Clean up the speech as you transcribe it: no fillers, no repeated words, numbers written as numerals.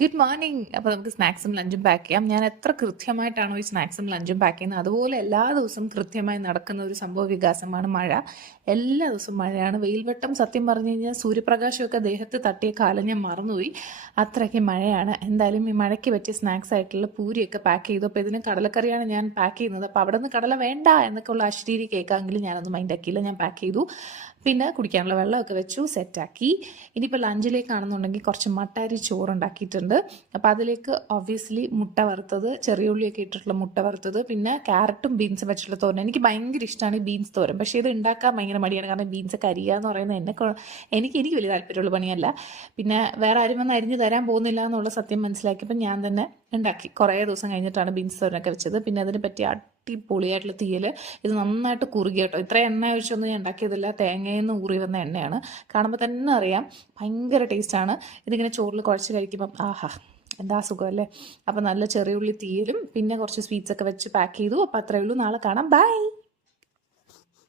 Good morning. അപ്പോൾ നമുക്ക് സ്നാക്സും ലഞ്ചും പാക്ക് ചെയ്യാം. ഞാൻ എത്ര കൃത്യമായിട്ടാണോ ഈ സ്നാക്സും ലഞ്ചും പാക്ക് ചെയ്യുന്നത്, അതുപോലെ എല്ലാ ദിവസവും കൃത്യമായി നടക്കുന്ന ഒരു സംഭവ വികാസമാണ് മഴ. എല്ലാ ദിവസവും മഴയാണ്. വെയിൽവെട്ടം സത്യം പറഞ്ഞു കഴിഞ്ഞാൽ സൂര്യപ്രകാശമൊക്കെ ദേഹത്ത് തട്ടിയ കാലം ഞാൻ മറന്നുപോയി. അത്രയ്ക്ക് മഴയാണ്. എന്തായാലും ഈ മഴയ്ക്ക് പറ്റിയ സ്നാക്സ് ആയിട്ടുള്ള പൂരിയൊക്കെ പാക്ക് ചെയ്തു. അപ്പോൾ ഇതിന് കടലക്കറിയാണ് ഞാൻ പാക്ക് ചെയ്യുന്നത്. അപ്പോൾ അവിടെ നിന്ന് കടല വേണ്ട എന്നൊക്കെ ഉള്ള അശ്രീരി കേൾക്കാമെങ്കിലും ഞാനൊന്നും മൈൻഡ് ആക്കിയില്ല. ഞാൻ പാക്ക് ചെയ്തു. പിന്നെ കുടിക്കാനുള്ള വെള്ളമൊക്കെ വെച്ചു, സെറ്റാക്കി. ഇനിയിപ്പോൾ ലഞ്ചിലേക്കാണെന്നുണ്ടെങ്കിൽ കുറച്ച് മട്ടാരി ചോറുണ്ടാക്കിയിട്ടുണ്ട്. അപ്പോൾ അതിലേക്ക് ഒബ്വിയസ്ലി മുട്ട വറുത്തത്, ചെറിയ ഉള്ളിയൊക്കെ ഇട്ടിട്ടുള്ള മുട്ട വറുത്തത്, പിന്നെ ക്യാരറ്റും ബീൻസും വെച്ചിട്ടുള്ള തോരൻ. എനിക്ക് ഭയങ്കര ഇഷ്ടമാണ് ഈ ബീൻസ് തോരൻ. പക്ഷേ ഇത് ഉണ്ടാക്കാൻ ഭയങ്കര മടിയാണ്. കാരണം ബീൻസൊക്കെ അരിയുക എന്ന് പറയുന്നത് എനിക്ക് വലിയ താല്പര്യമുള്ള പണിയല്ല. പിന്നെ വേറെ ആരും വന്ന് അരിഞ്ഞ് തരാൻ പോകുന്നില്ല എന്നുള്ള സത്യം മനസ്സിലാക്കിയപ്പോൾ ഞാൻ തന്നെ ഉണ്ടാക്കി. കുറേ ദിവസം കഴിഞ്ഞിട്ടാണ് ബീൻസ് തോരനൊക്കെ വെച്ചത്. പിന്നെ അതിനെ പറ്റി അടിപൊളിയായിട്ടുള്ള തീയൽ. ഇത് നന്നായിട്ട് കുറുകി കേട്ടോ. ഇത്ര എണ്ണ ഒഴിച്ചൊന്നും ഞാൻ ഉണ്ടാക്കിയതില്ല. തേങ്ങയിൽ നിന്ന് ഊറി വന്ന എണ്ണയാണ്. കാണുമ്പോൾ തന്നെ അറിയാം, ഭയങ്കര ടേസ്റ്റാണ്. ഇതിങ്ങനെ ചോറിൽ കുഴച്ച് കഴിക്കുമ്പം ആഹാ, എന്താ സുഖമല്ലേ. അപ്പം നല്ല ചെറിയ ഉള്ളി തീയലും പിന്നെ കുറച്ച് സ്വീറ്റ്സ് ഒക്കെ വെച്ച് പാക്ക് ചെയ്തു. അപ്പോൾ അത്രയേ ഉള്ളൂ. നാളെ കാണാം. ബൈ.